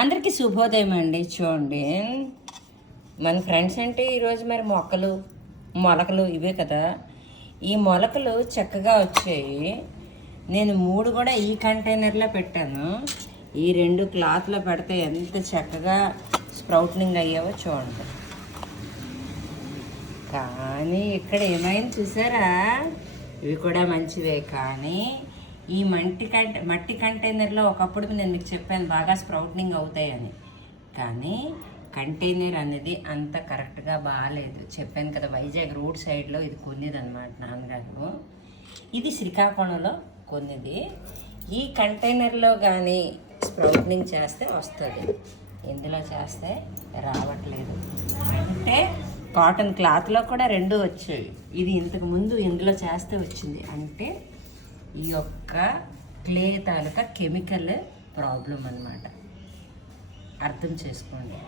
అందరికీ శుభోదయం అండి. చూడండి, మన ఫ్రెండ్స్ అంటే ఈరోజు మరి మొలకలు ఇవే కదా. ఈ మొలకలు చక్కగా వచ్చాయి. నేను 3 కూడా ఈ కంటైనర్లో పెట్టాను. ఈ 2 క్లాత్లో పెడితే ఎంత చక్కగా స్ప్రౌట్నింగ్ అయ్యావో చూడండి. కానీ ఇక్కడ ఏమైంది చూసారా? ఇవి కూడా మంచివే, కానీ ఈ మట్టి కంటైనర్లో ఒకప్పుడు నేను మీకు చెప్పాను బాగా స్ప్రౌట్నింగ్ అవుతాయని. కానీ కంటైనర్ అనేది అంత కరెక్ట్గా బాగాలేదు. చెప్పాను కదా, వైజాగ్ రోడ్ సైడ్లో ఇది కొనేది అనమాట నాన్నగారు. ఇది శ్రీకాకుళంలో కొనేది. ఈ కంటైనర్లో కానీ స్ప్రౌట్నింగ్ చేస్తే వస్తుంది, ఇందులో చేస్తే రావట్లేదు. అంటే కాటన్ క్లాత్లో కూడా 2 వచ్చాయి. ఇది ఇంతకు ముందు ఇందులో చేస్తే వచ్చింది. అంటే ఈ యొక్క క్లే తాలూకా కెమికల్ ప్రాబ్లం అన్నమాట. అర్థం చేసుకోండి.